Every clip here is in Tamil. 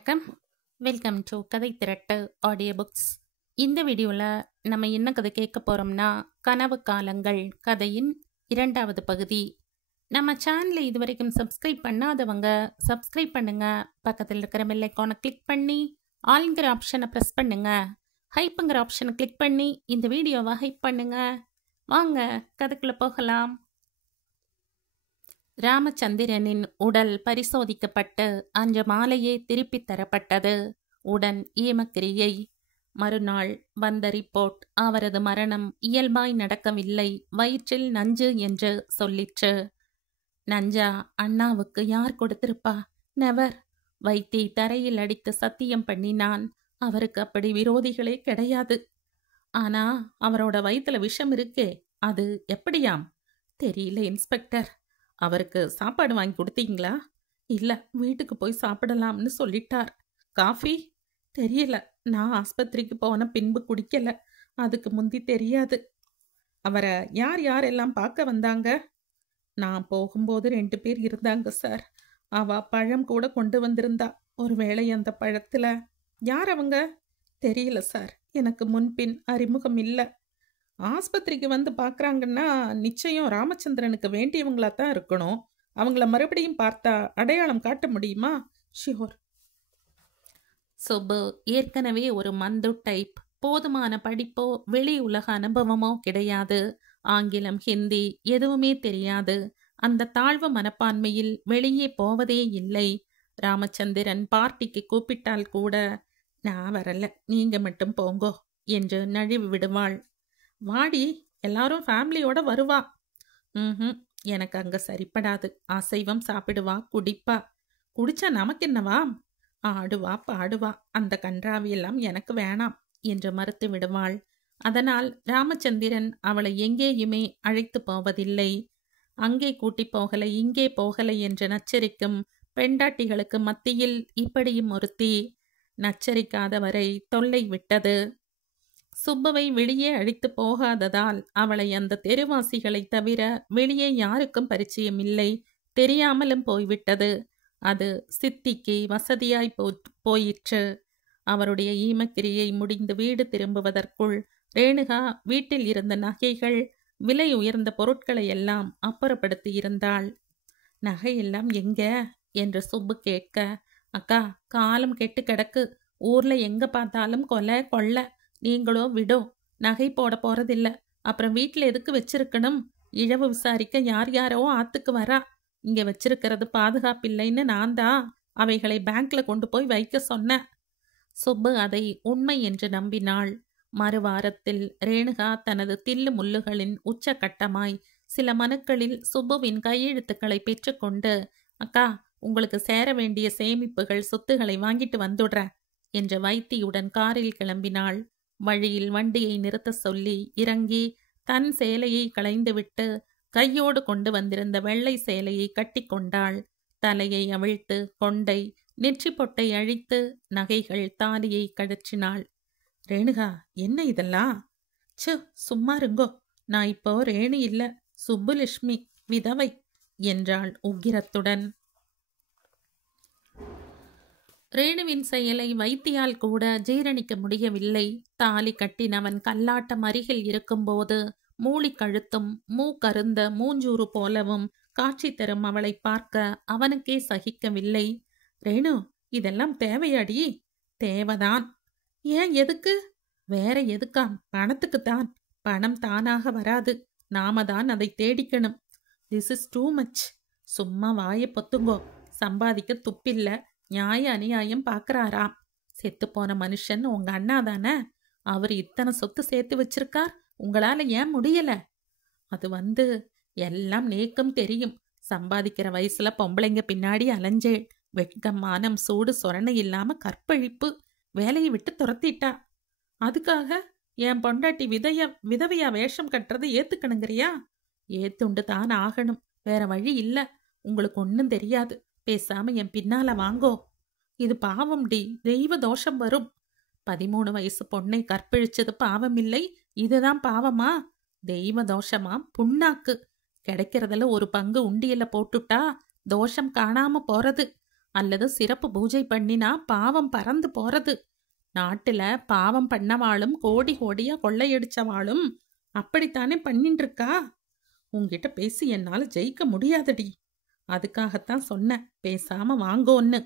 வணக்கம். வெல்கம் டு கதை திரட்டு ஆடியோ புக்ஸ். இந்த வீடியோவில் நம்ம என்ன கதை கேட்க போகிறோம்னா, கனவு காலங்கள் கதையின் 2வது பகுதி. நம்ம சேனலை இது வரைக்கும் சப்ஸ்கிரைப் பண்ணாதவங்க சப்ஸ்கிரைப் பண்ணுங்க. பக்கத்தில் இருக்கிற பெல் ஐக்கானை கிளிக் பண்ணி ஆல்ங்கிற ஆப்ஷனை ப்ரெஸ் பண்ணுங்க. ஹைப்புங்கிற ஆப்ஷனை கிளிக் பண்ணி இந்த வீடியோவை ஹைப் பண்ணுங்க. வாங்க கதைக்குள்ளே போகலாம். ராமச்சந்திரனின் உடல் பரிசோதிக்கப்பட்டு அன்று மாலையே திருப்பித் தரப்பட்டது. உடன் ஈமக்கிரியை. மறுநாள் வந்த ரிப்போர்ட் அவரது மரணம் இயல்பாய் நடக்கவில்லை, வயிற்றில் நஞ்சு என்று சொல்லிற்று. நஞ்சா அண்ணாவுக்கு யார் கொடுத்திருப்பா? நெவர். வைத்தி தரையில் அடித்து சத்தியம் பண்ணினான். அவருக்கு அப்படி விரோதிகளே கிடையாது. ஆனா அவரோட வயிற்றுல விஷம் இருக்கே, அது எப்படியாம்? தெரியல இன்ஸ்பெக்டர். அவருக்கு சாப்பாடு வாங்கி கொடுத்தீங்களா? இல்லை, வீட்டுக்கு போய் சாப்பிடலாம்னு சொல்லிட்டார். காஃபி? தெரியல, நான் ஆஸ்பத்திரிக்கு போன பின்பு குடிக்கல, அதுக்கு முந்தி தெரியாது. அவரை யார் யாரெல்லாம் பார்க்க வந்தாங்க? நான் போகும்போது 2 பேர் இருந்தாங்க சார். அவ பழம் கூட கொண்டு வந்திருந்தா. ஒருவேளை அந்த பழத்துல. யார் அவங்க? தெரியல சார், எனக்கு முன்பின் அறிமுகம் இல்லை. ஆஸ்பத்திரிக்கு வந்து பார்க்குறாங்கன்னா நிச்சயம் ராமச்சந்திரனுக்கு வேண்டியவங்களா தான் இருக்கணும். அவங்கள மறுபடியும் பார்த்தா அடையாளம் காட்ட முடியுமா? ஷியோர். சுப்பு ஏற்கனவே ஒரு மந்து டைப். போதுமான படிப்போ வெளி உலக அனுபவமோ கிடையாது. ஆங்கிலம், ஹிந்தி எதுவுமே தெரியாது. அந்த தாழ்வு மனப்பான்மையில் வெளியே போவதே இல்லை. ராமச்சந்திரன் பார்ட்டிக்கு கூப்பிட்டால் கூட, நான் வரல, நீங்க மட்டும் போங்கோ என்று நழுவி விடுவாள். வாடி, எல்லாரும் ஃபேமிலியோட வருவா. எனக்கு அங்க சரிப்படாது. அசைவம் சாப்பிடுவா, குடிப்பா. குடிச்சா நமக்கு என்னவா? ஆடுவா, பாடுவா. அந்த கன்றாவியெல்லாம் எனக்கு வேணாம் என்று மறுத்து விடுவாள். அதனால் ராமச்சந்திரன் அவளை எங்கேயுமே அழைத்து போவதில்லை. அங்கே கூட்டி போகலை, இங்கே போகலை என்று நச்சரிக்கும் பெண்டாட்டிகளுக்கு மத்தியில் இப்படியும் ஒருத்தி. நச்சரிக்காதவரை தொல்லை விட்டது. சுப்புவை வெளியே அழைத்து போகாததால் அவளை அந்த தெருவாசிகளை தவிர வெளியே யாருக்கும் பரிச்சயம் இல்லை. தெரியாமலும் போய்விட்டது. அது சித்திக்கு வசதியாய் போயிற்று. அவருடைய ஈமக்கிரியை முடிந்து வீடு திரும்புவதற்குள் ரேணுகா வீட்டில் இருந்த நகைகள், விலை உயர்ந்த பொருட்களை எல்லாம் அப்புறப்படுத்தி இருந்தாள். நகையெல்லாம் எங்க என்று சுப்பு கேட்க, அக்கா, காலம் கெட்டு கிடக்கு. ஊர்ல எங்க பார்த்தாலும் கொலை கொள்ளை. நீங்களோ விடோ, நகை போட போறதில்ல. அப்புறம் வீட்டில் எதுக்கு வச்சிருக்கணும்? இழவு விசாரிக்க யார் யாரோ ஆத்துக்கு வரா. இங்க வச்சிருக்கிறது பாதுகாப்பில்லைன்னு நான் தான் அவைகளை பேங்க்ல கொண்டு போய் வைக்க சொன்னேன். சுப்பு அதை உண்மை என்று நம்பினாள். மறுவாரத்தில் ரேணுகா தனது தில்லு முள்ளுகளின் உச்சகட்டமாய் சில மனுக்களில் சுப்புவின் கையெழுத்துக்களை பெற்றுக்கொண்டு, அக்கா, உங்களுக்கு சேர வேண்டிய சேமிப்புகள், சொத்துக்களை வாங்கிட்டு வந்துடுறேன் என்ற வைத்தியுடன் காரில் கிளம்பினாள். வழியில் வண்டியை நிறுத்த சொல்லி இறங்கி தன் சேலையை களைந்துவிட்டு கையோடு கொண்டு வந்திருந்த வெள்ளை சேலையை கட்டி கொண்டாள். தலையை அவிழ்த்து கொண்டை, நெற்றி பொட்டை அழித்து நகைகள், தாலியை கழற்றினாள். ரேணுகா, என்ன இதெல்லாம்? சும்மா இருங்கோ, நான் இப்போ ரேணு இல்ல, சுப்புலட்சுமி, விதவை என்றாள் உக்கிரத்துடன். ரேணுவின் செயலை வைத்தியால் கூட ஜீரணிக்க முடியவில்லை. தாலி கட்டினவன் கல்லாட்டம் அருகில் இருக்கும்போது மூளி கழுத்தும் மூக்கருந்த மூஞ்சூறு போலவும் காட்சி தரும் அவளை பார்க்க அவனுக்கே சகிக்கவில்லை. ரேணு, இதெல்லாம் தேவையாடி? தேவைதான். ஏன், எதுக்கு? வேற எதுக்காம்? பணத்துக்குத்தான். பணம் தானாக வராது, நாம தான் அதை தேடிக்கணும். This is too much. சும்மா வாயை பொத்துங்கோ. சம்பாதிக்க துப்பில்ல, நியாய அநியாயம் பார்க்கறாராம். செத்து போன மனுஷன் உங்க அண்ணா தானே? அவர் இத்தனை சொத்து சேர்த்து வச்சிருக்கார், உங்களால ஏன் முடியல? அது எல்லாம் நேக்கும் தெரியும். சம்பாதிக்கிற வயசுல பொம்பளைங்க பின்னாடி அலைஞ்சேள். வெட்கம், மானம், சூடு, சொரணை இல்லாம கற்பழிப்பு. வேலையை விட்டு துரத்திட்டா. அதுக்காக என் பொண்டாட்டி விதவையா வேஷம் கட்டுறது ஏத்துக்கணுங்கிறியா? ஏத்துண்டு தான் ஆகணும், வேற வழி இல்ல. உங்களுக்கு ஒன்னும் தெரியாது. பேசாம என் பின்னால வாங்கோ. இது பாவம் டி, தெய்வ தோஷம் வரும். 13 வயசு பொண்ணை கற்பழிச்சது பாவம் இல்லை, இதுதான் பாவமா? தெய்வ தோஷமா? புண்ணாக்கு. கிடைக்கிறதுல ஒரு பங்கு உண்டியல போட்டுட்டா தோஷம் காணாம போறது. அல்லது சிறப்பு பூஜை பண்ணினா பாவம் பறந்து போறது. நாட்டுல பாவம் பண்ணவாளும் கோடி கோடியா கொள்ளையடிச்சவாளும் அப்படித்தானே பண்ணிட்டு இருக்கா. உன்கிட்ட பேசி என்னால ஜெயிக்க முடியாதடி. அதுக்காகத்தான் சொன்ன, பேசாம வாங்கோன்னு.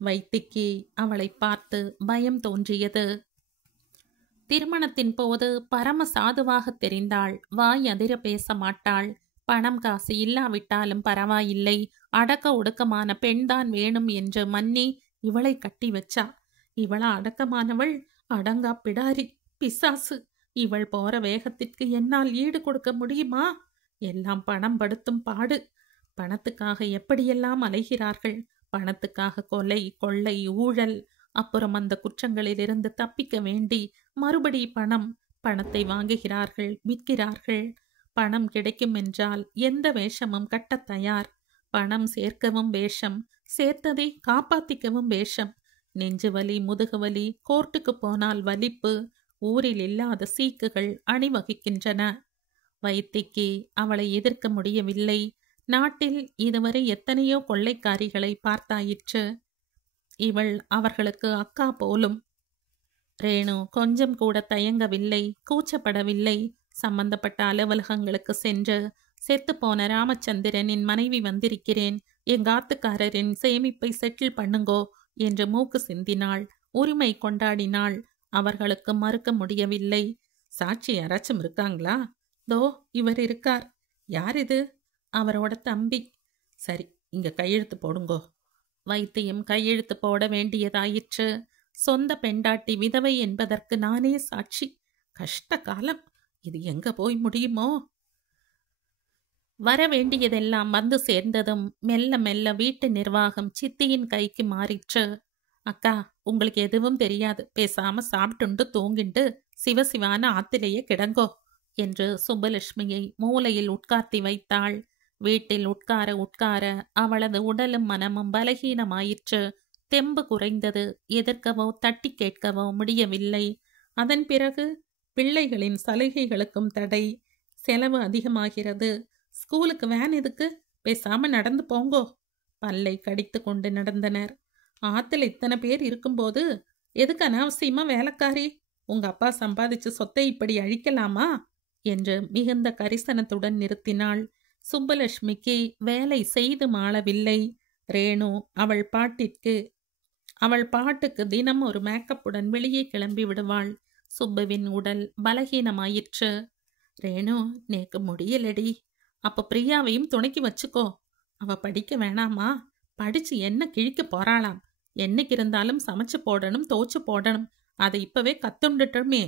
வைத்திக்கு அவளை பார்த்து பயம் தோன்றியது. திருமணத்தின் போது பரம சாதுவாக தெரிந்தாள். வாய் அதிர பேச மாட்டாள். பணம் காசு இல்லாவிட்டாலும் பரவாயில்லை, அடக்க ஒடுக்கமான பெண்தான் வேணும் என்று மன்னி இவளை கட்டி வச்சா. இவளா அடக்கமானவள்? அடங்கா பிடாரி, பிசாசு. இவள் போற வேகத்திற்கு என்னால் ஈடு கொடுக்க முடியுமா? எல்லாம் பணம் படுத்தும் பாடு. பணத்துக்காக எப்படியெல்லாம் அலைகிறார்கள். பணத்துக்காக கொலை, கொள்ளை, ஊழல். அப்புறம் அந்த குற்றங்களிலிருந்து தப்பிக்க வேண்டி மறுபடி பணம். பணத்தை வாங்குகிறார்கள், விற்கிறார்கள். பணம் கிடைக்கும் என்றால் எந்த வேஷமும் கட்ட தயார். பணம் சேர்க்கவும் வேஷம், சேர்த்ததை காப்பாத்திக்கவும் வேஷம். நெஞ்சு வலி, முதுகு வலி, கோர்ட்டுக்கு போனால் வலிப்பு. ஊரில் இல்லாத சீக்குகள் அணிவகுக்கின்றன. வைத்திக்கு அவளை எதிர்க்க முடியவில்லை. நாட்டில் இதுவரை எத்தனையோ கொள்ளைக்காரிகளை பார்த்தாயிற்று. இவள் அவர்களுக்கு அக்கா போலும். ரேணு கொஞ்சம் கூட தயங்கவில்லை, கூச்சப்படவில்லை. சம்பந்தப்பட்ட அலுவலகங்களுக்கு சென்று, செத்துப்போன ராமச்சந்திரனின் மனைவி வந்திருக்கிறேன், எங்காத்துக்காரரின் சேமிப்பை செட்டில் பண்ணுங்கோ என்று மூக்கு சிந்தினாள். உரிமை கொண்டாடினாள். அவர்களுக்கு மறுக்க முடியவில்லை. சாட்சி யாராச்சும் இருக்காங்களா? தோ இவர் இருக்கார். யார் இது? அவரோட தம்பி. சரி, இங்க கையெழுத்து போடுங்கோ. வைத்தியம் கையெழுத்து போட வேண்டியதாயிற்று. சொந்த பெண்டாட்டி விதவை என்பதற்கு நானே சாட்சி. கஷ்ட காலம். இது எங்க போய் முடியுமோ? வர வேண்டியதெல்லாம் வந்து சேர்ந்ததும் மெல்ல மெல்ல வீட்டு நிர்வாகம் சித்தியின் கைக்கு மாறிற்று. அக்கா, உங்களுக்கு எதுவும் தெரியாது, பேசாம சாப்பிட்டுண்டு தூங்கிண்டு சிவசிவான ஆத்திலேயே கிடங்கோ என்று சுப்பலட்சுமியை மூலையில் உட்கார்த்தி வைத்தாள். வீட்டில் உட்கார உட்கார அவளது உடலும் மனமும் பலகீனமாயிற்று. தெம்பு குறைந்தது. எதிர்க்கவோ தட்டி கேட்கவோ முடியவில்லை. அதன் பிறகு பிள்ளைகளின் சலுகைகளுக்கும் தடை. செலவு அதிகமாகிறது. ஸ்கூலுக்கு வேன் எதுக்கு? பேசாம நடந்து போங்கோ. பல்லை கடித்து கொண்டு நடந்தனர். ஆத்துல இத்தனை பேர் இருக்கும்போது எதுக்கு அனாவசியமா வேலைக்காரி? உங்க அப்பா சம்பாதிச்ச சொத்தை இப்படி அழிக்கலாமா என்று மிகுந்த கரிசனத்துடன் நிறுத்தினாள். சுப்பலட்சுமிக்கு வேலை செய்து மாளவில்லை. ரேணு அவள் பாட்டுக்கு தினம் ஒரு மேக்கப்புடன் வெளியே கிளம்பி விடுவாள். சுப்புவின் உடல் பலகீனமாயிற்று. ரேணு, நேக்கு முடியலடி. அப்ப பிரியாவையும் துணைக்கு வச்சுக்கோ. அவ படிக்க வேணாமா? படிச்சு என்ன கிழிக்க போறாளாம். என்னைக்கு இருந்தாலும் சமைச்சு போடணும், தோச்சு போடணும். அதை இப்பவே கத்துண்டுட்டோமே.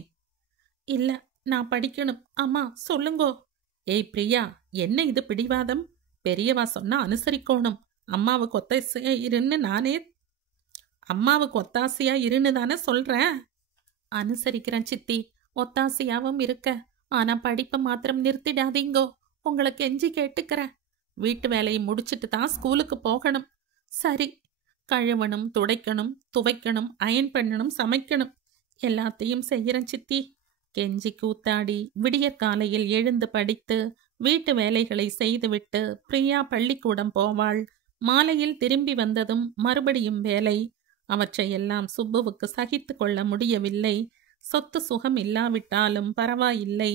இல்ல, நான் படிக்கணும். அம்மா சொல்லுங்கோ. ஏய் பிரியா, என்ன இது பிடிவாதம்? பெரியவா சொன்னா அனுசரிக்கணும். அம்மாவுக்கு ஒத்தாசையா இருன்னு தானே சொல்றேன். அனுசரிக்கிறேன் சித்தி, ஒத்தாசையாவும் இருக்க. ஆனா படிப்பை மாத்திரம் நிறுத்திடாதீங்கோ. உங்களை கெஞ்சி கேட்டுக்கிறேன். வீட்டு வேலையை முடிச்சிட்டு தான் ஸ்கூலுக்கு போகணும். சரி, கழுவணும், துடைக்கணும், துவைக்கணும், அயன் பண்ணணும், சமைக்கணும். எல்லாத்தையும் செய்யறேன் சித்தி. கெஞ்சி கூத்தாடி விடியற்காலையில் எழுந்து படித்து வீட்டு வேலைகளை செய்துவிட்டு பிரியா பள்ளிக்கூடம் போவாள். மாலையில் திரும்பி வந்ததும் மறுபடியும் வேலை. அவற்றையெல்லாம் சுப்புவுக்கு சகித்து கொள்ள முடியவில்லை. சொத்து சுகம் இல்லாவிட்டாலும் பரவாயில்லை,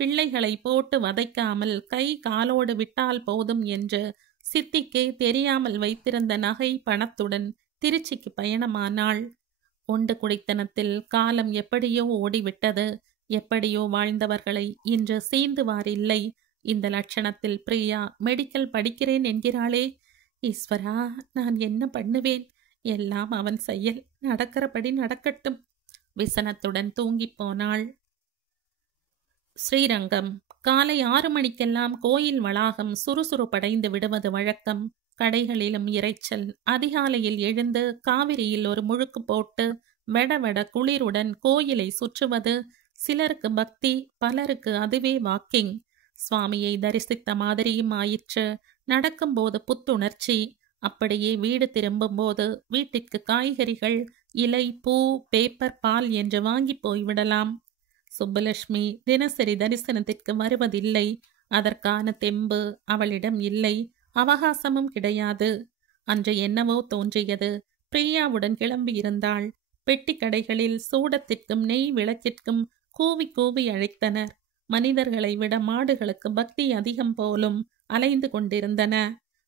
பிள்ளைகளை போட்டு வதைக்காமல் கை காலோடு விட்டால் போதும் என்று சித்திக்கு தெரியாமல் வைத்திருந்த நகை பணத்துடன் திருச்சிக்கு பயணமானாள். உண்டு குடித்தனத்தில் காலம் எப்படியோ ஓடிவிட்டது. எப்படியோ வாழ்ந்தவர்களை இன்று சீந்துவாரில்லை. இந்த லட்சணத்தில் பிரியா மெடிக்கல் படிக்கிறேன் என்கிறாளே. ஈஸ்வரா, நான் என்ன பண்ணுவேன்? எல்லாம் அவன் செயல். நடக்கிறபடி நடக்கட்டும். விசனத்துடன் தூங்கி போனாள். ஸ்ரீரங்கம். காலை 6 மணிக்கெல்லாம் கோயில் வளாகம் சுறுசுறுப்படைந்து விடுவது வழக்கம். கடைகளிலும் இறைச்சல். அதிகாலையில் எழுந்து காவிரியில் ஒரு முழுக்கு போட்டு வெடவெட குளிருடன் கோயிலை சுற்றுவது சிலருக்கு பக்தி, பலருக்கு அதுவே வாக்கிங். சுவாமியை தரிசித்த மாதிரியும் ஆயிற்று. நடக்கும்போது புத்துணர்ச்சி. அப்படியே வீடு திரும்பும்போது வீட்டிற்கு காய்கறிகள், இலை, பூ, பேப்பர், பால் என்று வாங்கி போய்விடலாம். சுப்பலட்சுமி தினசரி தரிசனத்திற்கு வருவதில்லை. அதற்கான தெம்பு அவளிடம் இல்லை. அவகாசமும் கிடையாது. அன்று என்னவோ தோன்றியது. பிரியாவுடன் கிளம்பியிருந்தாள். பெட்டி கடைகளில் சூடத்திற்கும் நெய் விளக்கிற்கும் கூவி கூவி அழைத்தனர். மனிதர்களை விட மாடுகளுக்கு பக்தி அதிகம் போலும் அலைந்து கொண்டிருந்தன.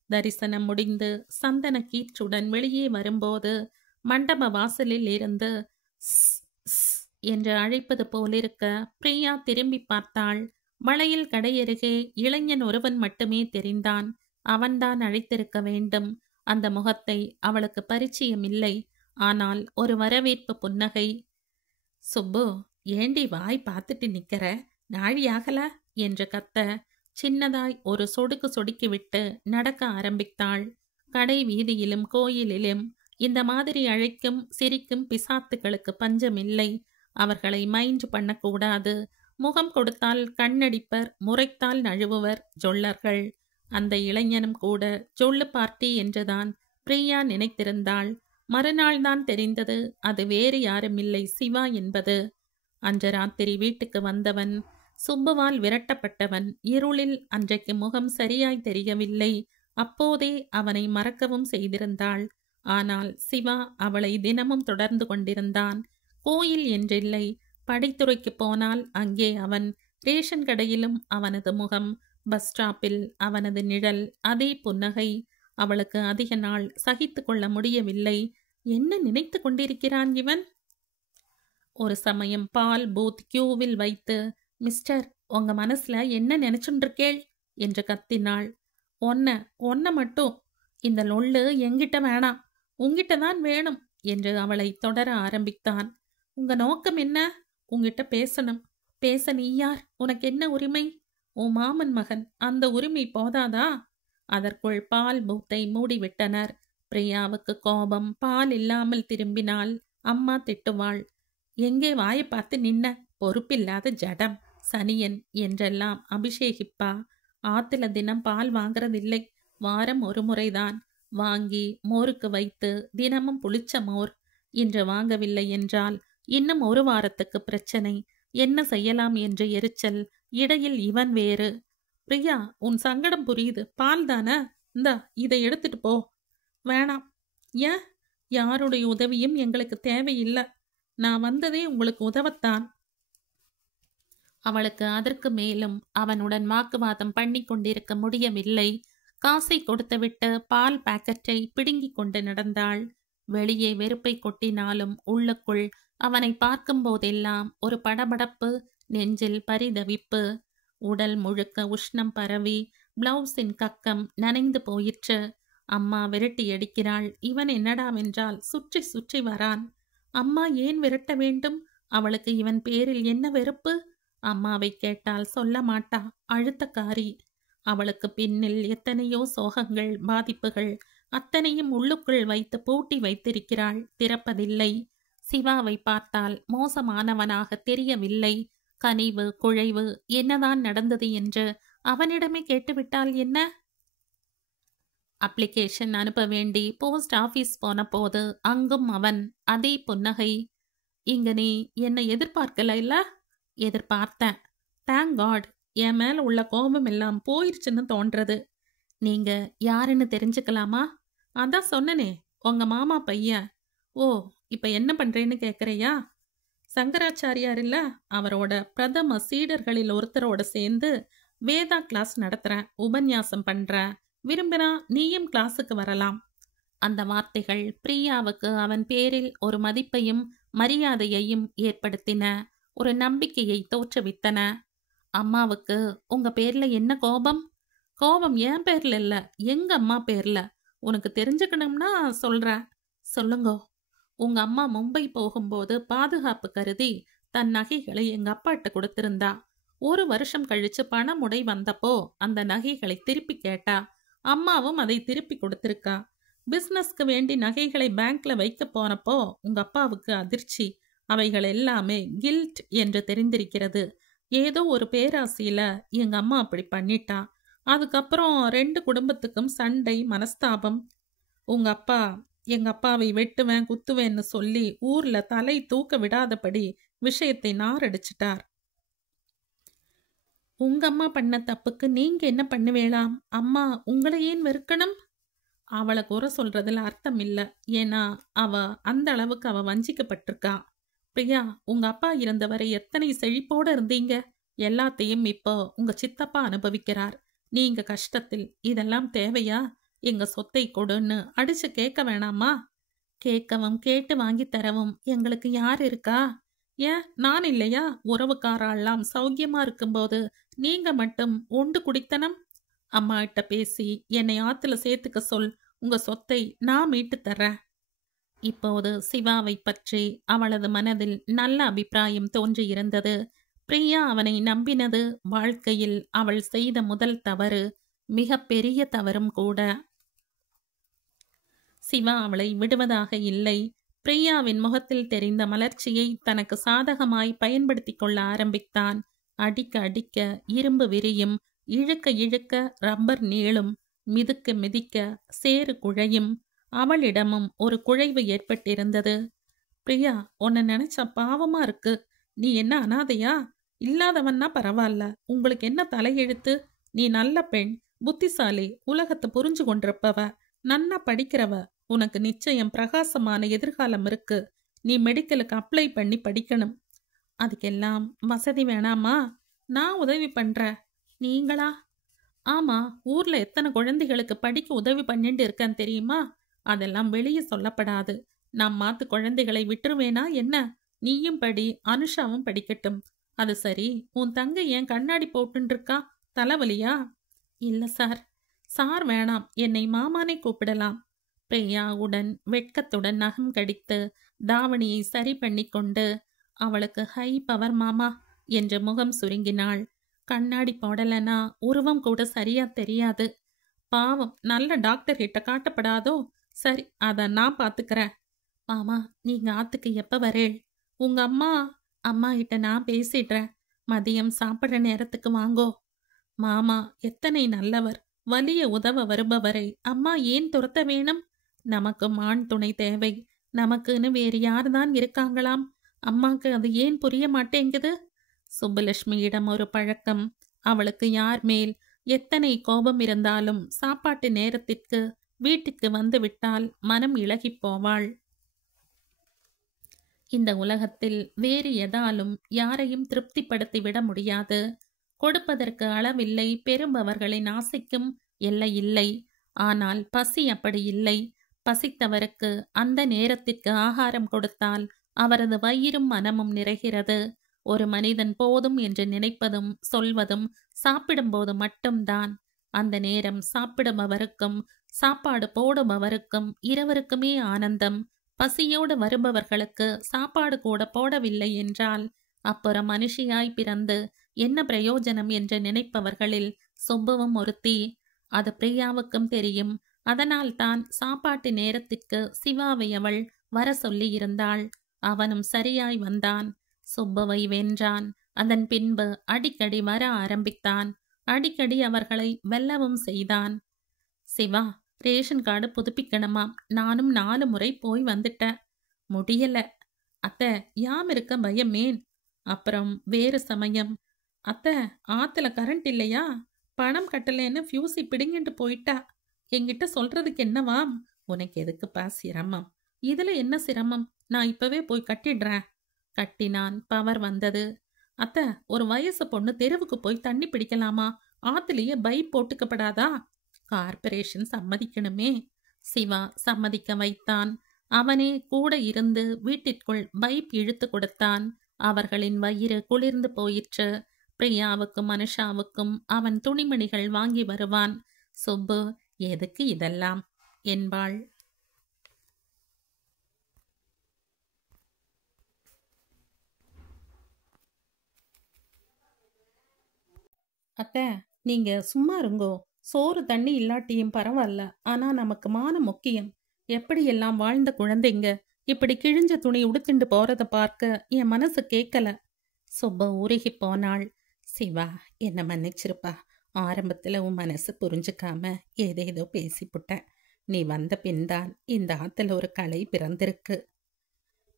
தரிசனம் முடிந்து சந்தன கீற்றுடன் வெளியே வரும்போது மண்டப வாசலில் இருந்து ஸ் ஸ் என்று அழைப்பது போலிருக்க பிரியா திரும்பி பார்த்தாள். வளையல் கடையருகே இளைஞன் ஒருவன் மட்டுமே தெரிந்தான். அவன்தான் அழைத்திருக்க வேண்டும். அந்த முகத்தை அவளுக்கு பரிச்சயமில்லை. ஆனால் ஒரு வரவேற்பு புன்னகை. சுப்பு, ஏண்டி வாய் பார்த்துட்டு நிக்கிற, நாழியாகல என்று கத்த சின்னதாய் ஒரு சொடுக்கு சொடுக்கிவிட்டு நடக்க ஆரம்பித்தாள். கடை வீதியிலும் கோயிலிலும் இந்த மாதிரி அழைக்கும் சிரிக்கும் பிசாத்துக்களுக்கு பஞ்சமில்லை. அவர்களை மைண்ட் பண்ணக்கூடாது. முகம் கொடுத்தால் கண்ணடிப்பர், முறைத்தால் நழுவுவர் ஜொல்லர்கள். அந்த இளைஞனும் கூட ஜொல்லு பார்ட்டி என்றுதான் பிரியா நினைத்திருந்தாள். மறுநாள் தான் தெரிந்தது அது வேறு யாருமில்லை, சிவா என்பது. அன்று ராத்திரி வீட்டுக்கு வந்தவன், சுப்புவால் விரட்டப்பட்டவன். இருளில் அன்றைக்கு முகம் சரியாய் தெரியவில்லை. அப்போதே அவனை மறக்கவும் செய்திருந்தாள். ஆனால் சிவா அவளை தினமும் தொடர்ந்து கொண்டிருந்தான். கோயில் என்றில்லை, படித்துறைக்கு போனால் அங்கே அவன். ரேஷன் கடையிலும் அவனது முகம், பஸ் ஸ்டாப்பில் அவனது நிழல், அதே புன்னகை. அவளுக்கு அதிக நாள் சகித்து கொள்ள முடியவில்லை. என்ன நினைத்து கொண்டிருக்கிறான் இவன்? ஒரு சமயம் பால் பூத் கியூவில் வைத்து, மிஸ்டர், உங்க மனசுல என்ன நினைச்சுருக்கேள் என்று கத்தினாள். ஒன்ன மட்டும். இந்த லொள்ளு எங்கிட்ட வேணாம், உங்கிட்ட தான் வேணும் என்று அவளை தொடர ஆரம்பித்தான். உங்க நோக்கம் என்ன? உங்கிட்ட பேசணும். பேச நீ யார்? உனக்கு என்ன உரிமை? உன் மாமன் மகன், அந்த உரிமை போதாதா? அதற்குள் பால் பூத்தை மூடிவிட்டனர். பிரியாவுக்கு கோபம். பால் இல்லாமல் திரும்பினாள். அம்மா திட்டுவாள். எங்கே வாயை பார்த்து நின்ன, பொறுப்பில்லாத ஜடம், சனியன் என்றெல்லாம் அபிஷேகிப்பா. ஆத்துல தினம் பால் வாங்கறதில்லை, வாரம் ஒரு முறைதான். வாங்கி மோருக்கு வைத்து தினமும் புளிச்ச மோர். இன்று வாங்கவில்லை என்றால் இன்னும் ஒரு வாரத்துக்கு பிரச்சனை. என்ன செய்யலாம் என்று எரிச்சல். இடையில் இவன் வேறு. பிரியா, உன் சங்கடம் புரியுது. பால் தானே, இந்தா இதை எடுத்துட்டு போ. வேணாம். ஏன்? யாருடைய உதவியும் எங்களுக்கு தேவையில்லை. நான் வந்ததே உங்களுக்கு உதவத்தான். அவளுக்கு அதற்கு மேலும் அவனுடன் வாக்குவாதம் பண்ணி கொண்டிருக்க முடியவில்லை. காசை கொடுத்துவிட்டு பால் பாக்கெட்டை பிடுங்கிக் கொண்டு நடந்தாள். வெளியே வெறுப்பை கொட்டினாலும் உள்ளுக்குள் அவனை பார்க்கும் போதெல்லாம் ஒரு படபடப்பு, நெஞ்சில் பரிதவிப்பு. உடல் முழுக்க உஷ்ணம் பரவி பிளவுஸின் கக்கம் நனைந்து போயிற்று. அம்மா விரட்டி அடிக்கிறாள். இவன் என்னடாவென்றால் சுற்றி சுற்றி வரான். அம்மா ஏன் விரட்ட வேண்டும்? அவளுக்கு இவன் பேரில் என்ன வெறுப்பு? அம்மாவை கேட்டால் சொல்ல மாட்டா, அழுத்தக்காரி. அவளுக்கு பின்னில் எத்தனையோ சோகங்கள், பாதிப்புகள், அத்தனையும் உள்ளுக்குள் வைத்து பூட்டி வைத்திருக்கிறாள், திறப்பதில்லை. சிவாவை பார்த்தால் மோசமானவனாக தெரியவில்லை. கனிவு, குழைவு, என்னதான் நடந்தது என்று அவனிடமே கேட்டுவிட்டால் என்ன? அப்ளிகேஷன் அனுப்ப வேண்டி போஸ்ட் ஆபீஸ் போன போது அங்கும் அவன், அதே புன்னகை. இங்க நீ என்னை எதிர்பார்க்கல இல்ல? எதிர்பார்த்தேன். தேங்க் காட், என் மேல உள்ள கோபம் எல்லாம் போயிருச்சுன்னு தோன்றது. நீங்க யாருன்னு தெரிஞ்சுக்கலாமா? அதான் சொன்னனே, உங்க மாமா பையன். ஓ, இப்ப என்ன பண்றேன்னு கேக்குறியா? சங்கராச்சாரியார் இல்ல, அவரோட பிரதம சீடர்களில் ஒருத்தரோட சேர்ந்து வேதா கிளாஸ் நடத்துறேன், உபன்யாசம் பண்றேன். விரும்பினா நீயும் கிளாஸுக்கு வரலாம். அந்த வார்த்தைகள் பிரியாவுக்கு அவன் பேரில் ஒரு மதிப்பையும் மரியாதையையும் ஏற்படுத்தின. ஒரு நம்பிக்கையை தோற்றுவித்தன. அம்மாவுக்கு உங்க பேர்ல என்ன கோபம்? கோபம் என் பேர்ல இல்ல, எங்க அம்மா பேர்ல. உனக்கு தெரிஞ்சுக்கணும்னா சொல்ற. சொல்லுங்கோ. உங்க அம்மா மும்பை போகும்போது பாதுகாப்பு கருதி தன் நகைகளை எங்க அப்பாட்ட கொடுத்திருந்தா. 1 வருஷம் கழிச்சு பணமுடை வந்தப்போ அந்த நகைகளை திருப்பி கேட்டா. அம்மாவும் அதை திருப்பி கொடுத்திருக்கா. பிசினஸ்க்கு வேண்டி நகைகளை பேங்க்ல வைக்க போனப்போ உங்க அப்பாவுக்கு அதிர்ச்சி. அவைகள் எல்லாமே கில்ட் என்று தெரிந்திருக்கிறது. ஏதோ ஒரு பேராசையில எங்க அம்மா அப்படி பண்ணிட்டா. அதுக்கப்புறம் 2 குடும்பத்துக்கும் சண்டை, மனஸ்தாபம். உங்க அப்பா எங்க அப்பாவை வெட்டுவேன் குத்துவேன்னு சொல்லி ஊர்ல தலை தூக்க விடாதபடி விஷயத்தை நாரடிச்சிட்டார். உங்க அம்மா பண்ண தப்புக்கு நீங்க என்ன பண்ணுவேளாம்? அம்மா உங்களை ஏன் வெறுக்கணும்? அவளை குறை சொல்றதுல அர்த்தம் இல்ல. ஏன்னா அவ அந்த அளவுக்கு அவ வஞ்சிக்கப்பட்டிருக்கா. பிரியா, உங்க அப்பா இருந்தவரை எத்தனை செழிப்போட இருந்தீங்க. எல்லாத்தையும் இப்போ உங்க சித்தப்பா அனுபவிக்கிறார். நீங்க கஷ்டத்தில். இதெல்லாம் தேவையா? எங்க சொத்தை கொடுன்னு அடிச்சு கேட்க வேணாமா? கேட்கவும் கேட்டு வாங்கி தரவும் எங்களுக்கு யார் இருக்கா? ஏன் நான் இல்லையா? உறவுக்காரெல்லாம் சௌக்கியமா இருக்கும்போது நீங்க மட்டும் உண்டு குடித்தனம். அம்மா கிட்ட பேசி என்னை ஆத்துல சேர்த்துக்க சொல். உங்க சொத்தை நான் மீட்டு தர்றேன். இப்போது சிவாவை பற்றி அவளது மனதில் நல்ல அபிப்பிராயம் தோன்றியிருந்தது. பிரியா அவனை நம்பினது வாழ்க்கையில் அவள் செய்த முதல் தவறு, மிக பெரிய தவறும் கூட. சிவா அவளை விடுவதாக இல்லை. பிரியாவின் முகத்தில் தெரிந்த மலர்ச்சியை தனக்கு சாதகமாய் பயன்படுத்தி கொள்ள ஆரம்பித்தான். அடிக்க அடிக்க இரும்பு விரியும், இழுக்க இழுக்க ரப்பர் நீளும், மிதிக்க மிதிக்க சேறு குழையும். அவளிடமும் ஒரு குழைவு ஏற்பட்டிருந்தது. பிரியா, உன்னை நினைச்சா பாவமா இருக்கு. நீ என்ன அனாதையா? இல்லாதவன்னா பரவாயில்ல, உங்களுக்கு என்ன தலையெழுத்து? நீ நல்ல பெண், புத்திசாலி, உலகத்தை புரிஞ்சு கொண்டிருப்பவ, நன்னா படிக்கிறவ. உனக்கு நிச்சயம் பிரகாசமான எதிர்காலம் இருக்கு. நீ மெடிக்கலுக்கு அப்ளை பண்ணி படிக்கணும். அதுக்கெல்லாம் வசதி வேணாமா? நான் உதவி பண்ற. நீங்களா? ஆமா, ஊர்ல எத்தனை குழந்தைகளுக்கு படிக்க உதவி பண்ணிட்டு இருக்கேன்னு தெரியுமா? அதெல்லாம் வெளியே சொல்லப்படாது. நம் மாத்து குழந்தைகளை விட்டுருவேனா என்ன? நீயும் படி, அனுஷாவும் படிக்கட்டும். அது சரி, உன் தங்கை ஏன் கண்ணாடி போட்டுன்னு இருக்கா? தலைவலியா? இல்ல சார். சார் வேணாம், என்னை மாமானை கூப்பிடலாம். பிரியாவுடன் வெட்கத்துடன் நகம் கடித்து தாவணியை சரி பண்ணி கொண்டு அவளுக்கு ஹை பவர் மாமா என்று முகம் சுருங்கினாள். கண்ணாடி போடலனா உருவம் கூட சரியா தெரியாது. பாவம், நல்ல டாக்டர் கிட்ட காட்டப்படாதோ? சரி, அத நான் பாத்துக்கிறேன். மாமா, நீங்க ஆத்துக்கு எப்ப வரேள்? உங்க அம்மா அம்மா கிட்ட நான் பேசிடுறேன். மதியம் சாப்பிட்ற நேரத்துக்கு வாங்கோ. மாமா எத்தனை நல்லவர். வலிய உதவ வருபவரை அம்மா ஏன் துரத்த வேணும்? நமக்கு ஆண் துணை தேவை. நமக்குன்னு வேறு யார்தான் இருக்காங்களாம்? அம்மாக்கு அது ஏன் புரிய மாட்டேங்குது? சுப்புலட்சுமியிடம் ஒரு பழக்கம். அவளுக்கு யார் மேல் எத்தனை கோபம் இருந்தாலும் சாப்பாட்டு நேரத்திற்கு வீட்டுக்கு வந்து விட்டால் மனம் இளகிப் போவாள். இந்த உலகத்தில் வேறு எதாலும் யாரையும் திருப்திப்படுத்தி விட முடியாது. கொடுப்பதற்கு அளவில்லை, பெறுபவர்களின் ஆசைக்கும் எல்லை இல்லை. ஆனால் பசி அப்படி இல்லை. பசித்தவருக்கு அந்த நேரத்திற்கு ஆகாரம் கொடுத்தால் அவரது வயிறும் மனமும் நிறைகிறது. ஒரு மனிதன் போதும் என்று நினைப்பதும் சொல்வதும் சாப்பிடும்போது மட்டும்தான். அந்த நேரம் சாப்பிடுபவருக்கும் சாப்பாடு போடுபவருக்கும் இருவருக்குமே ஆனந்தம். பசியோடு வருபவர்களுக்கு சாப்பாடு கூட போடவில்லை என்றால் அப்புறம் மனுஷியாய் பிறந்து என்ன பிரயோஜனம் என்று நினைப்பவர்களில் சுப்புவும் ஒருத்தி. அது பிரியாவுக்கும் தெரியும். அதனால் தான் சாப்பாட்டு நேரத்திற்கு சிவாவை அவள் வர சொல்லி இருந்தாள். அவனும் சரியாய் வந்தான். சுப்புவை வென்றான். அதன் பின்பு அடிக்கடி வர ஆரம்பித்தான். அடிக்கடி அவர்களை வெல்லவும் செய்தான். சிவா, ரேஷன் கார்டு புதுப்பிக்கணுமாம். நானும் 4 முறை போய் வந்துட்டேன். முடியல. அத்தை, யாம் இருக்க பயமேன். அப்புறம் வேறு சமயம். அத்தை, ஆத்துல கரண்ட் இல்லையா? பணம் கட்டலேன்னு ஃபியூசி பிடுங்கிட்டு போயிட்டா. என்கிட்ட சொல்றதுக்கு என்னவாம்? உனக்கு எதுக்குப்பா சிரமம்? இதுல என்ன சிரமம்? நான் இப்பவே போய் கட்டிடுறேன். கட்டினான். பவர் வந்தது. அத்தை, ஒரு வயசு பொண்ணு தெருவுக்கு போய் தண்ணி பிடிக்கலாமா? ஆத்துலயே பைப் போட்டுக்கப்படாதா? கார்பரேஷன் சம்மதிக்கணுமே. சிவா சம்மதிக்க வைத்தான். அவனே கூட இருந்து வீட்டிற்குள் பைப் இழுத்து கொடுத்தான். அவர்களின் வயிறு குளிர்ந்து போயிற்று. பிரியாவுக்கும் அனுஷாவுக்கும் அவன் துணிமணிகள் வாங்கி வருவான். சுப்பு, எதுக்கு இதெல்லாம் என்பாள். அத்தை, நீங்க சும்மா இருங்கோ. சோறு தண்ணி இல்லாட்டியும் பரவாயில்ல. ஆனா நமக்கு மானம் முக்கியம். எப்படியெல்லாம் வாழ்ந்த குழந்தைங்க இப்படி கிழிஞ்ச துணி உடுத்திண்டு போறத பார்க்க என் மனசு கேட்கல. சுப்ப உருகி போனாள். சிவா, என்ன மன்னிச்சிருப்பா. ஆரம்பத்துல உன் மனசு புரிஞ்சுக்காம ஏதேதோ பேசிப்புட்டேன். நீ வந்த பின்தான் இந்த ஆத்துல ஒரு கலை பிறந்திருக்கு.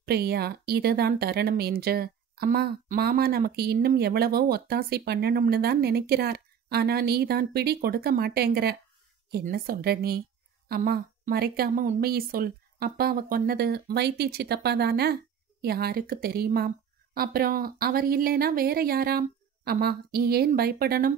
பிரியா இதுதான் தருணம் என்று, அம்மா, மாமா நமக்கு இன்னும் எவ்வளவோ ஒத்தாசை பண்ணணும்னு தான் நினைக்கிறார். ஆனா நீ தான் பிடி கொடுக்க மாட்டேங்கிற. என்ன சொல்ற நீ? அம்மா, மறைக்காம உண்மையை சொல். அப்பாவை கொன்னது வைத்திய சித்தப்பா தானே? யாருக்கு தெரியுமாம்? அப்புறம் அவர் இல்லைனா வேற யாராம்? அம்மா, நீ ஏன் பயப்படணும்?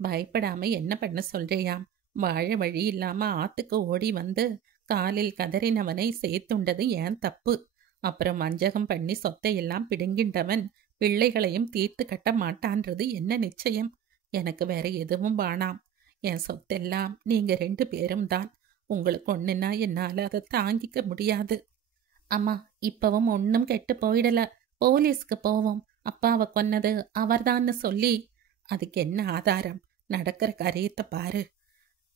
பயப்படாம என்ன பண்ண சொல்றியாம்? வாழ வழி இல்லாம ஆத்துக்கு ஓடி வந்து காலில் கதறினவனை சேர்த்துண்டது ஏன் தப்பு? அப்புறம் வஞ்சகம் பண்ணி சொத்தையெல்லாம் பிடுங்கின்றவன் பிள்ளைகளையும் தீர்த்து கட்ட மாட்டான்றது என்ன நிச்சயம்? எனக்கு வேற எதுவும் வேணாம். என் சொத்தெல்லாம் நீங்க 2 பேரும் தான். உங்களுக்கு ஒண்ணுன்னா என்னால அதை தாங்கிக்க முடியாது. அம்மா, இப்பவும் ஒன்றும் கெட்டு போயிடல. போலீஸ்க்கு போவோம். அப்பாவை கொன்னது அவர்தான்னு சொல்லி. அதுக்கு என்ன ஆதாரம்? நடக்கிற காரியத்தை பாரு.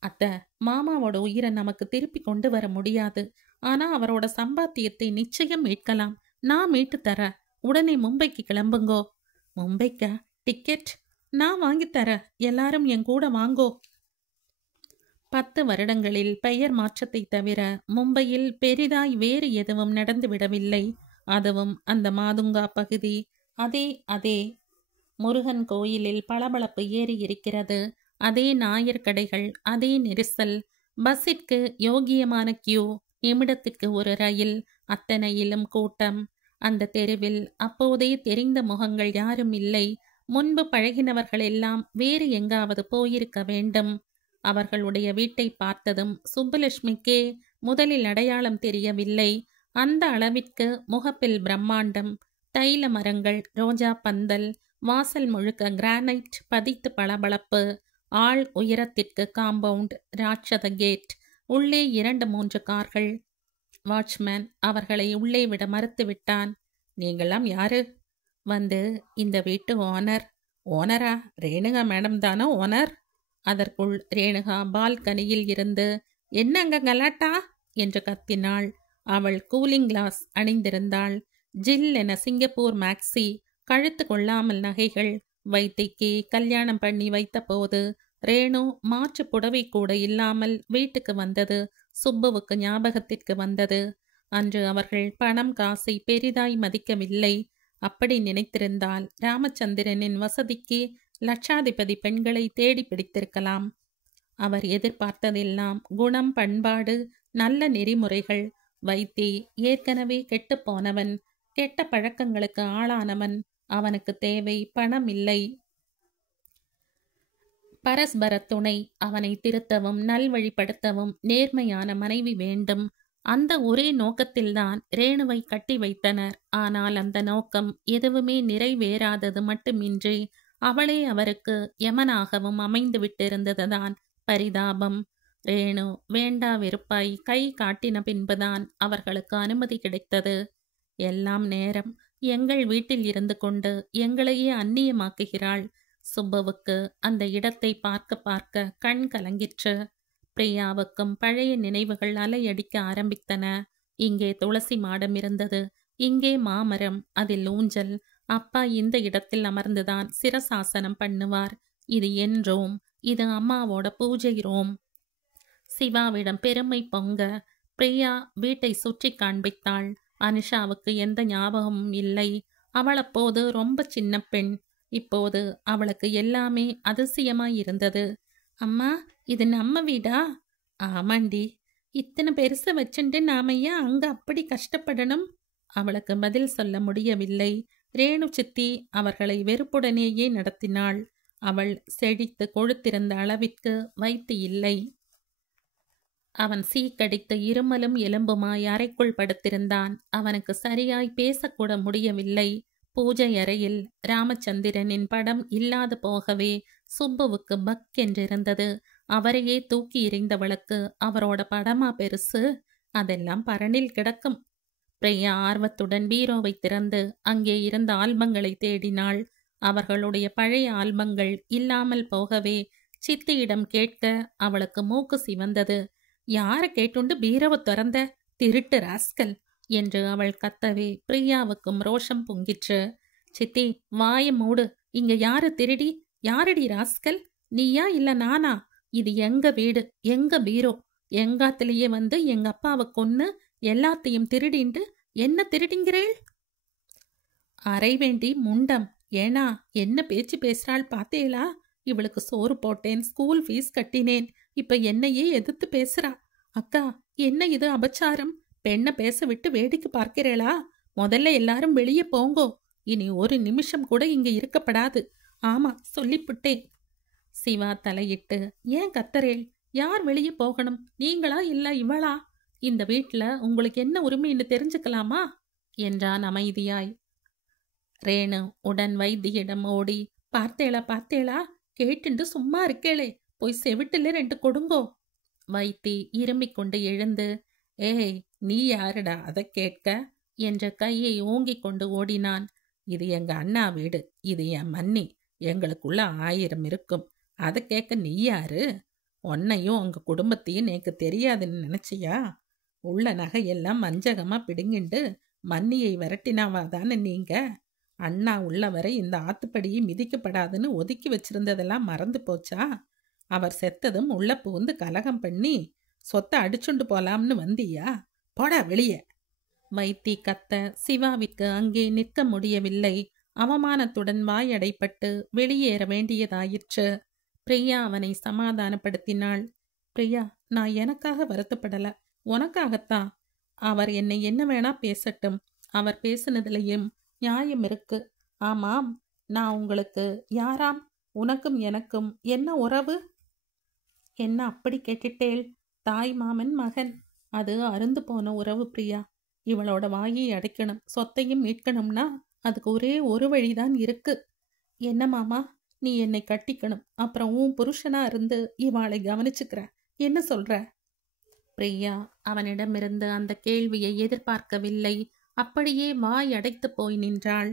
அத்தை, மாமாவோட உயிரை நமக்கு திருப்பி கொண்டு வர முடியாது. ஆனா அவரோட சம்பாத்தியத்தை நிச்சயம் மீட்கலாம். நான் மீட்டு தரேன். உடனே மும்பைக்கு கிளம்புங்கோ. மும்பைக்கா? டிக்கெட் நான் வாங்கி தரேன். எல்லாரும் என் கூட வாங்கோ. 10 வருடங்களில் பெயர் மாற்றத்தை தவிர மும்பையில் பெரிதாய் வேறு எதுவும் நடந்துவிடவில்லை. அதுவும் அந்த மாதுங்கா பகுதி. அதே முருகன் கோயிலில் பளபளப்பு ஏறி இருக்கிறது. அதே நாயர் கடைகள், அதே நெரிசல். பஸ்ஸிற்கு யோகியமான கியூ. நிமிடத்திற்கு ஒரு ரயில். அத்தனையிலும் கூட்டம். அந்த தெருவில் அப்போதே தெரிந்த முகங்கள் யாரும் இல்லை. முன்பு பழகினவர்கள் எல்லாம் வேறு எங்காவது போயிருக்க வேண்டும். அவர்களுடைய வீட்டை பார்த்ததும் சுப்புலட்சுமிக்கே முதலில் அடையாளம் தெரியவில்லை. அந்த அளவிற்கு முகப்பில் பிரம்மாண்டம். தைல மரங்கள், ரோஜா பந்தல், வாசல் முழுக்க கிரானைட் பதித்து பளபளப்பு. ஆள் உயரத்திற்கு காம்பவுண்ட், ராட்சத கேட். உள்ளே 2-3 கார்கள். வாட்ச்மேன் அவர்களை உள்ளே விட மறுத்து விட்டான். நீங்களாம் யாரு? வந்து இந்த வீட்டு ஓனர். ஓனரா? ரேணுகா மேடம் தானோ ஓனர்? அதற்குள் ரேணுகா பால்கனியில் இருந்து என்னங்க கலாட்டா என்று கத்தினாள். அவள் கூலிங் கிளாஸ் அணிந்திருந்தாள். ஜில் என சிங்கப்பூர் மேக்ஸி, கழுத்து கொள்ளாமல் நகைகள். வைத்திக்கு கல்யாணம் பண்ணி வைத்த போது ரேணு மாற்று புடவை கூட இல்லாமல் வீட்டுக்கு வந்தது சுப்புவுக்கு ஞாபகத்திற்கு வந்தது. அன்று அவர்கள் பணம் காசை பெரிதாய் மதிக்கவில்லை. அப்படி நினைத்திருந்தால் ராமச்சந்திரனின் வசதிக்கு லட்சாதிபதி பெண்களை தேடி பிடித்திருக்கலாம். அவர் எதிர்பார்த்ததெல்லாம் குணம், பண்பாடு, நல்ல நெறிமுறைகள். வைத்தி ஏற்கனவே கெட்டுப்போனவன், கெட்ட பழக்கங்களுக்கு ஆளானவன். அவனுக்கு தேவை பணம் இல்லை, பரஸ்பர துணை. அவனை திருத்தவும் நல்வழிப்படுத்தவும் நேர்மையான மனைவி வேண்டும். அந்த ஒரே நோக்கத்தில்தான் ரேணுவை கட்டி வைத்தனர். ஆனால் அந்த நோக்கம் எதுவுமே நிறைவேறாதது மட்டுமின்றி அவளே அவருக்கு யமனாகவும் அமைந்து விட்டிருந்ததுதான் பரிதாபம். ரேணு வேண்டா வெறுப்பாய் கை காட்டின பின்புதான் அவர்களுக்கு அனுமதி கிடைத்தது. எல்லாம் நேரம். எங்கள் வீட்டில் இருந்து கொண்டு எங்களையே அந்நியமாக்குகிறாள். சுப்புவுக்கு அந்த இடத்தை பார்க்க பார்க்க கண் கலங்கிற்று. பிரியாவுக்கும் பழைய நினைவுகள் அலையடிக்க ஆரம்பித்தன. இங்கே துளசி மாடம் இருந்தது. இங்கே மாமரம், அதில் ஊஞ்சல். அப்பா இந்த இடத்தில் அமர்ந்துதான் சிரசாசனம் பண்ணுவார். இது என் ரோம். இது அம்மாவோட பூஜை ரோம். சிவாவிடம் பெருமை பொங்க பிரியா வீட்டை சுற்றி காண்பித்தாள். அனுஷாவுக்கு எந்த ஞாபகமும் இல்லை. அவள் அப்போது ரொம்ப சின்ன பெண். இப்போது அவளுக்கு எல்லாமே அதிசயமாய் இருந்தது. அம்மா, இது நம்ம வீடா? ஆமாண்டி. இத்தனை பெருசை வச்சுட்டு நாமையா அங்க அப்படி கஷ்டப்படணும்? அவளுக்கு பதில் சொல்ல முடியவில்லை. ரேணு சித்தி அவர்களை வெறுப்புடனேயே நடத்தினாள். அவள் செழித்து கொழுத்திருந்த அளவிற்கு வைத்து இல்லை. அவன் சீக்கடித்து இருமலும் எலும்புமாய் அறைக்குள் படுத்திருந்தான். அவனுக்கு சரியாய் பேசக்கூட முடியவில்லை. பூஜை அறையில் ராமச்சந்திரனின் படம் இல்லாது போகவே சுப்புவுக்கு பக் என்றிருந்தது. அவரையே தூக்கி எறிந்தவளுக்கு அவரோட படமா பெருசு? அதெல்லாம் பரணில் கிடக்கும். பிரியா ஆர்வத்துடன் பீரோவை திறந்து அங்கே இருந்த ஆல்பங்களை தேடினாள். அவர்களுடைய பழைய ஆல்பங்கள் இல்லாமல் போகவே சித்தியிடம் கேட்க அவளுக்கு மூக்கு சிவந்தது. யார கேட்டுண்டு பீரோவை திறந்த? திருட்டு ராஸ்கல் என்று அவள் கத்தவே பிரியாவுக்கும் ரோஷம் பொங்கிற்று. சித்தி, வாய மூடு. இங்க யாரு திருடி? யாரடி ராஸ்கல்? நீயா இல்ல நானா? இது எங்க வீடு, எங்க பீரோ. எங்காத்திலேயே வந்து எங்க அப்பாவை கொன்னு எல்லாத்தையும் திருடிண்டு என்ன திருடிங்கிறேள்? அரை வேண்டி முண்டம். ஏனா என்ன பேச்சு பேசுறாள் பார்த்தேளா? இவளுக்கு சோறு போட்டேன், ஸ்கூல் ஃபீஸ் கட்டினேன். இப்ப என்னையே எதிர்த்து பேசுறா. அக்கா, என்ன இது அபச்சாரம்? பெண்ணை பேச விட்டு வேடிக்கை பார்க்கிறேளா? முதல்ல எல்லாரும் வெளியே போங்கோ. இனி ஒரு நிமிஷம் கூட இங்க இருக்கப்படாது. ஆமா, சொல்லிப்புட்டேன். சிவா தலையிட்டு, ஏன் கத்தரேள்? யார் வெளியே போகணும்? நீங்களா இல்ல இவளா? இந்த வீட்டுல உங்களுக்கு என்ன உரிமைன்னு தெரிஞ்சுக்கலாமா என்றான் அமைதியாய். ரேணு உடன் வைத்தியிடம் ஓடி, பார்த்தேளா பார்த்தேளா, கேட்டுண்டு சும்மா இருக்கேளே, போய் செவிட்டுல 2 கொடுங்கோ. வைத்தி இருமிக் கொண்டு எழுந்து, ஏய் நீ யாருடா அதை கேட்க என்ற கையை ஓங்கிக் கொண்டு ஓடினான். இது எங்க அண்ணா வீடு, இது என் மன்னி, எங்களுக்குள்ள 1000 இருக்கும், அதை கேட்க நீ யாரு? உன்னையும் உங்க குடும்பத்தையும் எனக்கு தெரியாதுன்னு நினைச்சியா? உள்ள நகையெல்லாம் மஞ்சகமா பிடுங்கிண்டு மன்னியை விரட்டினாவா தானே நீங்க? அண்ணா உள்ளவரை இந்த ஆத்துப்படியை மிதிக்கப்படாதுன்னு ஒதுக்கி வச்சிருந்ததெல்லாம் மறந்து போச்சா? அவர் செத்ததும் உள்ள புகுந்து கலகம் பண்ணி சொத்தை அடிச்சுண்டு போலாம்னு வந்தியா? போடா வெளியே. வைத்தி கத்த சிவாவிற்கு அங்கே நிற்க முடியவில்லை. அவமானத்துடன் வாயடைப்பட்டு வெளியேற வேண்டியதாயிற்று. பிரியா அவனை சமாதானப்படுத்தினாள். பிரியா, நான் எனக்காக வருத்தப்படல, உனக்காகத்தான். அவர் என்னை என்ன வேணா பேசட்டும், அவர் பேசினதுலையும் நியாயம் இருக்கு. ஆமாம், நான் உங்களுக்கு யாராம்? உனக்கும் எனக்கும் என்ன உறவு? என்ன அப்படி கேட்டுட்டேள்? தாய் மாமன் மகன். அது அருந்து போன உறவு பிரியா. இவளோட வாயை அடைக்கணும், சொத்தையும் மீட்கணும்னா அதுக்கு ஒரே ஒரு வழிதான் இருக்கு. என்ன மாமா, நீ என்னை கட்டிக்கணும், அப்புறம் உன் புருஷனா இருந்து இவாளை கவனிச்சுக்கிற, என்ன சொல்ற? பிரியா அவனிடமிருந்து அந்த கேள்வியை எதிர்பார்க்கவில்லை. அப்படியே வாய் அடைத்து போய் நின்றாள்.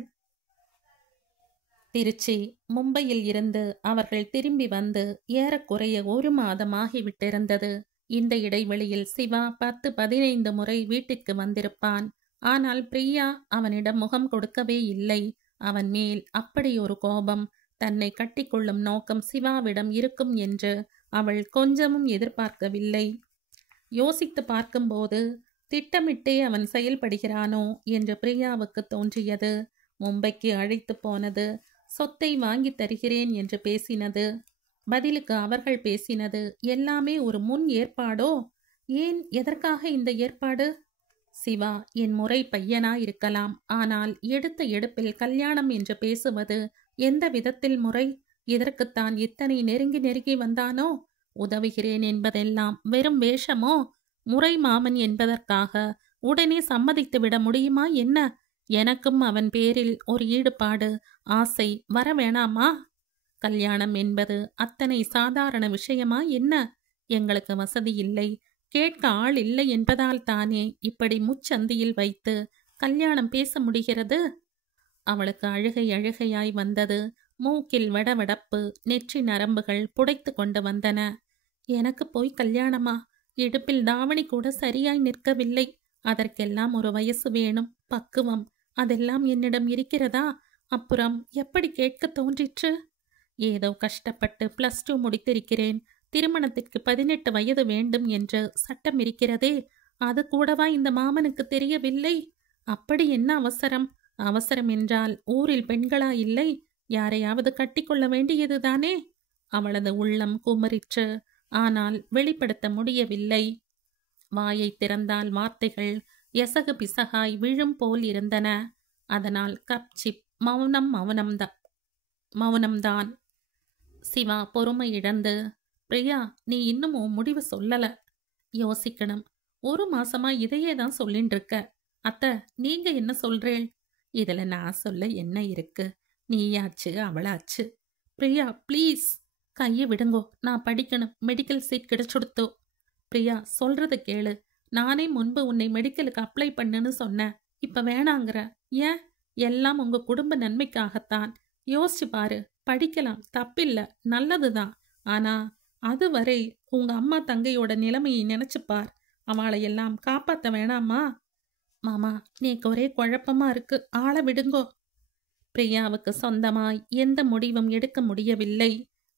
திருச்சி, மும்பையில் இருந்து அவர்கள் திரும்பி வந்து ஏறக்குறைய 1 மாதமாகிவிட்டிருந்தது. இந்த இடைவெளியில் சிவா 10-15 முறை வீட்டிற்கு வந்திருப்பான். ஆனால் பிரியா அவனிடம் முகம் கொடுக்கவே இல்லை. அவன் மேல் அப்படி ஒரு கோபம், தன்னை கட்டிக்கொள்ளும் நோக்கம் சிவாவிடம் இருக்கும் என்று அவள் கொஞ்சமும் எதிர்பார்க்கவில்லை. யோசித்து பார்க்கும்போது திட்டமிட்டே அவன் செயல்படுகிறானோ என்று பிரியாவுக்கு தோன்றியது. மும்பைக்கு அழைத்து போனது, சொத்தை வாங்கி தருகிறேன் என்று பேசினது, பதிலுக்கு அவர்கள் பேசினது எல்லாமே ஒரு முன் ஏற்பாடோ? ஏன், எதற்காக இந்த ஏற்பாடு? சிவா என் முறை பையனா இருக்கலாம், ஆனால் எடுத்த எடுப்பில் கல்யாணம் என்று பேசுவது எந்த விதத்தில் முறை? இதற்குத்தான் இத்தனை நெருங்கி நெருங்கி வந்தானோ? உதவுகிறேன் என்பதெல்லாம் வெறும் வேஷமோ? முறை மாமன் என்பதற்காக உடனே சம்மதித்து விட முடியுமா என்ன? எனக்கும் அவன் பேரில் ஒரு ஈடுபாடு, ஆசை வர வேணாமா? கல்யாணம் என்பது அத்தனை சாதாரண விஷயமா என்ன? எங்களுக்கு வசதி இல்லை, கேட்க ஆள் இல்லை என்பதால் தானே இப்படி முச்சந்தியில் வைத்து கல்யாணம் பேச முடிகிறது? அவளுக்கு அழுகை அழுகையாய் வந்தது. மூக்கில் வடவடப்பு, நெற்றி நரம்புகள் புடைத்து கொண்டு வந்தன. எனக்கு போய் கல்யாணமா? இடுப்பில் தாவணி கூட சரியாய் நிற்கவில்லை. அதற்கெல்லாம் ஒரு வயசு வேணும், பக்குவம், அதெல்லாம் என்னிடம் இருக்கிறதா? அப்புறம் எப்படி கேட்க தோன்றிற்று? ஏதோ கஷ்டப்பட்டு +2 முடித்திருக்கிறேன், திருமணத்திற்கு 18 வயது வேண்டும் என்று சட்டம் இருக்கிறதே, அது கூடவா இந்த மாமனுக்கு தெரியவில்லை? அப்படி என்ன அவசரம்? அவசரம் என்றால் ஊரில் பெண்களா இல்லை, யாரையாவது கட்டிக்கொள்ள வேண்டியதுதானே? அவளது உள்ளம் குமரிற்று. ஆனால் வெளிப்படுத்த முடியவில்லை. வாயை திறந்தால் வார்த்தைகள் எசகு பிசகாய் விழும் போல் இருந்தன. அதனால் கப்சிப் மௌனம்தான். சிவா பொறுமை இழந்து, பிரியா, நீ இன்னும் உன் முடிவு சொல்லல. யோசிக்கணும். 1 மாசமா இதையே தான் சொல்லின்னு இருக்க. அத்தை, நீங்க என்ன சொல்றேள்? இதுல நான் சொல்ல என்ன இருக்கு? நீயாச்சு அவளாச்சு. பிரியா ப்ளீஸ், கையை விடுங்கோ, நான் படிக்கணும், மெடிக்கல் சீட் கிடைச்சுடுத்தோ. பிரியா, சொல்றத கேளு. நானே முன்பு உன்னை மெடிக்கலுக்கு அப்ளை பண்ணுன்னு சொன்னேன், இப்ப வேணாங்கிற. ஏன்? எல்லாம் உங்க குடும்ப நன்மைக்காகத்தான். யோசிச்சு பாரு, படிக்கலாம், தப்பில்ல, நல்லதுதான். ஆனா அதுவரை உங்க அம்மா தங்கையோட நிலைமையை நினைச்சுப்பார். அவளையெல்லாம் காப்பாத்த வேணாமா? மாமா, நீக்கு ஒரே குழப்பமா இருக்கு, ஆள விடுங்கோ. பிரியாவுக்கு சொந்தமாய் எந்த முடிவும் எடுக்க முடியவில்லை.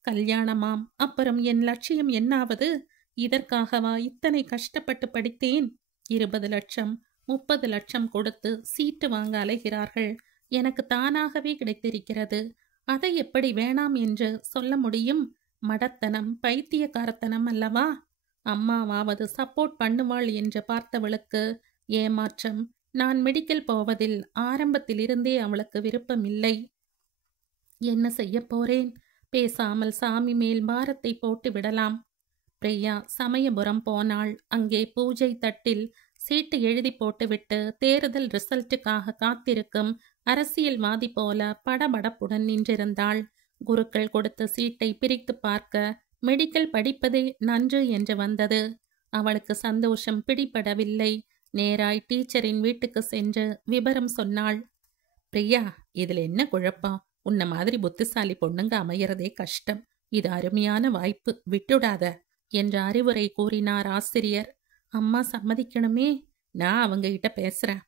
கல்யாணமாம், அப்புறம் என் லட்சியம் என்னாவது? இதற்காகவா இத்தனை கஷ்டப்பட்டு படித்தேன்? 20 லட்சம் 30 லட்சம் கொடுத்து சீட்டு வாங்க அலைகிறார்கள். எனக்கு தானாகவே கிடைத்திருக்கிறது. அதை எப்படி வேணாம் என்று சொல்ல முடியும்? மடத்தனம், பைத்தியக்காரத்தனம் அல்லவா? அம்மாவாவது சப்போர்ட் பண்ணுவாள் என்று பார்த்தவளுக்கு ஏமாற்றம். நான் மெடிக்கல் போவதில் ஆரம்பத்திலிருந்தே அவளுக்கு விருப்பமில்லை. என்ன செய்ய போறேன்? பேசாமல் சாமி மேல் பாரத்தை போட்டு விடலாம். பிரியா சமயபுரம் போனாள். அங்கே பூஜை தட்டில் சீட்டு எழுதி போட்டுவிட்டு தேர்தல் ரிசல்ட்டுக்காக காத்திருக்கும் அரசியல்வாதி போல படபடப்புடன் நின்றிருந்தாள். குருக்கள் கொடுத்த சீட்டை பிரித்து பார்க்க மெடிக்கல் படிப்பதே நன்று என்று வந்தது. அவளுக்கு சந்தோஷம் பிடிபடவில்லை. நேராய் டீச்சரின் வீட்டுக்கு சென்று விபரம் சொன்னாள். பிரியா, இதுல என்ன குழப்பம்? உன்ன மாதிரி புத்திசாலி பொண்ணுங்க அமையறதே கஷ்டம். இது அருமையான வாய்ப்பு, விட்டுடாத என்ற அறிவுரை கூறினார் ஆசிரியர். அம்மா சம்மதிக்கணுமே, நான் அவங்க கிட்ட பேசுறேன்.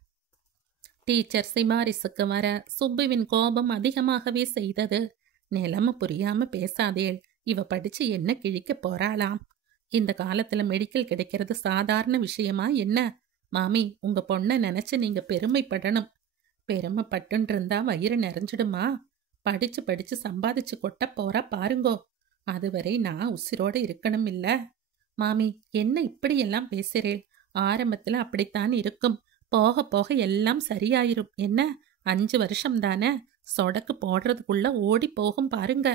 டீச்சர் சிபாரிசுக்கு வர சுப்புவின் கோபம் அதிகமாகவே செய்தது. நிலைமை புரியாம பேசாதேள், இவ படிச்சு என்ன கிழிக்க போறாளாம். இந்த காலத்துல மெடிக்கல் கிடைக்கிறது சாதாரண விஷயமா என்ன? மாமி, உங்க பொண்ணை நினைச்சு நீங்க பெருமைப்படணும். பெருமைப்பட்டுன்னு இருந்தா வயிறு நிறைஞ்சிடுமா? படிச்சு படிச்சு சம்பாதிச்சு கொட்ட போறா பாருங்கோ. அதுவரை நான் உசிரோட இருக்கணும் இல்ல? மாமி, என்ன இப்படியெல்லாம் பேசுறேள்? ஆரம்பத்துல அப்படித்தான் இருக்கும், போக போக எல்லாம் சரியாயிரும். என்ன, 5 வருஷம் தானே, சொடக்கு போடுறதுக்குள்ள ஓடி போகும் பாருங்க.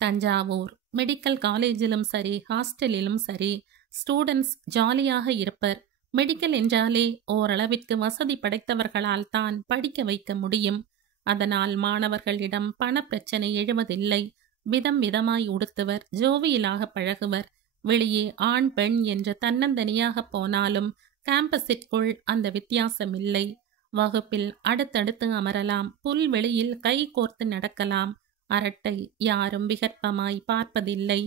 தஞ்சாவூர் மெடிக்கல் காலேஜிலும் சரி, ஹாஸ்டலிலும் சரி, ஸ்டூடெண்ட்ஸ் ஜாலியாக இருப்பர். மெடிக்கல் என்றாலே ஓரளவிற்கு வசதி படைத்தவர்களால் தான் படிக்க வைக்க முடியும். அதனால் மாணவர்களிடம் பண பிரச்சனை எழுவதில்லை. விதம் விதமாய் உடுத்துவர், ஜோவியலாக பழகுவர். வெளியே ஆண் பெண் என்று தன்னந்தனியாக போனாலும் கேம்பஸிற்குள் அந்த வித்தியாசம் இல்லை. வகுப்பில் அடுத்தடுத்து அமரலாம், புல்வெளியில் கை கோர்த்து நடக்கலாம். அரட்டை யாரும் விகற்பமாய் பார்ப்பதில்லை.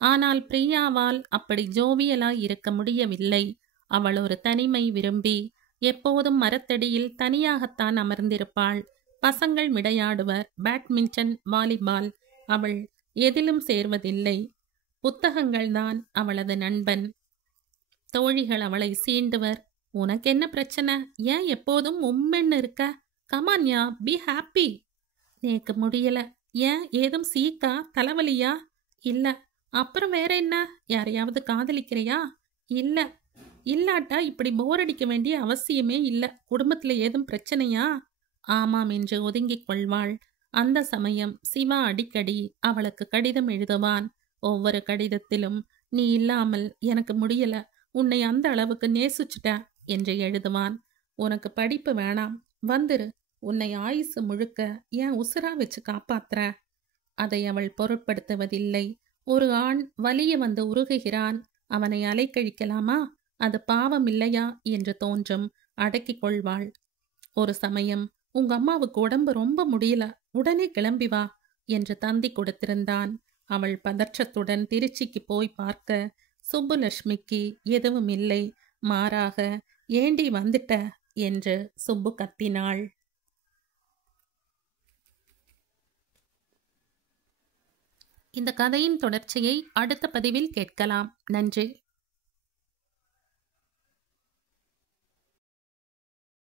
ஆனால் பிரியாவால் அப்படி ஜோவியலாய் இருக்க முடியவில்லை. அவள் ஒரு தனிமை விரும்பி எப்போதும் மரத்தடியில் தனியாகத்தான் அமர்ந்திருப்பாள். பசங்கள் விளையாடுவர், பேட்மிண்டன், வாலிபால். அவள் எதிலும் சேர்வதில்லை. புத்தகங்கள்தான் அவளது நண்பன். தோழிகள் அவளை சீண்டுவர். உனக்கு என்ன பிரச்சனை? ஏன் எப்போதும் உம்மென்னு இருக்க? கமான்யா, பி ஹாப்பி. நேக்கு முடியல. ஏன், ஏதும் சீக்கா, தலைவலியா? இல்ல. அப்புறம் வேற என்ன? யாரையாவது காதலிக்கிறையா? இல்ல. இல்லாட்டா இப்படி போர் அடிக்க வேண்டிய அவசியமே இல்ல. குடும்பத்துல ஏதும் பிரச்சனையா? ஆமாம் என்று ஒதுங்கிக் கொள்வாள். அந்த சமயம் சிவா அடிக்கடி அவளுக்கு கடிதம் எழுதுவான். ஒவ்வொரு கடிதத்திலும், நீ இல்லாமல் எனக்கு முடியல, உன்னை அந்த அளவுக்கு நேசிச்சுட்ட என்று எழுதுவான். உனக்கு படிப்பு வேணாம், வந்துரு, உன்னை ஆயுசு முழுக்க ஏன் உசுரா வச்சு காப்பாத்துற. அதை அவள் பொருட்படுத்துவதில்லை. ஒரு ஆண் வலிய வந்து உருகுகிறான், அவனை அலைக்கழிக்கலாமா? அது பாவம் இல்லையா என்று தோன்றும். அடக்கிக் கொள்வாள். ஒரு சமயம், உங்க அம்மாவுக்கு உடம்பு ரொம்ப முடியல, உடனே கிளம்பி வா என்று தந்தி கொடுத்திருந்தான். அவள் பதற்றத்துடன் திருச்சிக்கு போய் பார்க்க சுப்புலட்சுமிக்கு எதுவும் இல்லை. மாறாக, ஏண்டி வந்துட்ட என்று சுப்பு கத்தினாள். இந்த கதையின் தொடர்ச்சியை அடுத்த பதிவில் கேட்கலாம். நன்றி.